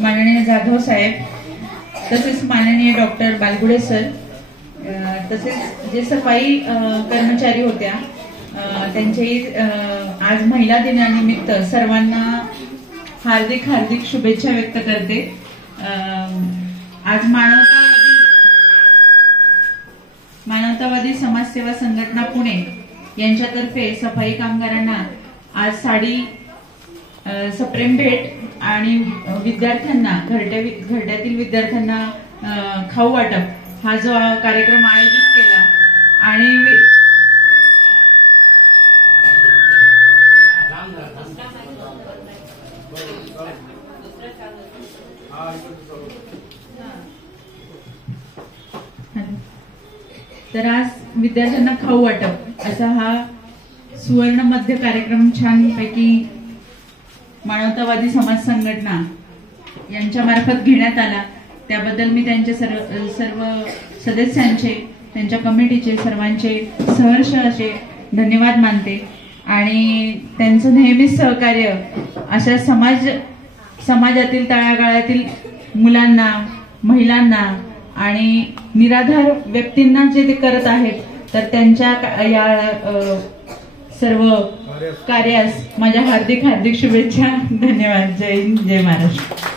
माननीय जाधव साहेब, तसेच माननीय डॉक्टर बालगुडे सर, तसेच जे सफाई कर्मचारी होत्या त्यांच्याही आज महिला दिनानिमित्त सर्वांना हार्दिक हार्दिक शुभेच्छा व्यक्त करते। आज मानवतावादी समाजसेवा संघटना पुणे यांच्यातर्फे सफाई कामगारांना आज साडी, सप्रेम भेट आणि विद्यार्थ्यांना घरट्यातील विद्यार्थ्यांना खाऊ वाटप हा जो कार्यक्रम आयोजित केला आणि तर आज विद्यार्थ्यांना खाऊ वाटप असा हा सुवर्ण मध्य कार्यक्रम छानपैकी मानवतावादी समाज संघटना यांच्या मार्फत घेण्यात आला। त्याबद्दल मी त्यांच्या सर्व सदस्यांचे, त्यांच्या कमिटीचे सर्वांचे सहर्ष असे धन्यवाद मानते आणि त्यांचं नेहमीच सहकार्य अशा समाजातील तळागाळातील मुलांना, महिलांना आणि निराधार व्यक्तींना जे ते करत आहेत, तर त्यांच्या या सर्व कार्यास माझ्या हार्दिक हार्दिक शुभेच्छा। धन्यवाद। जय हिंद, जय महाराष्ट्र।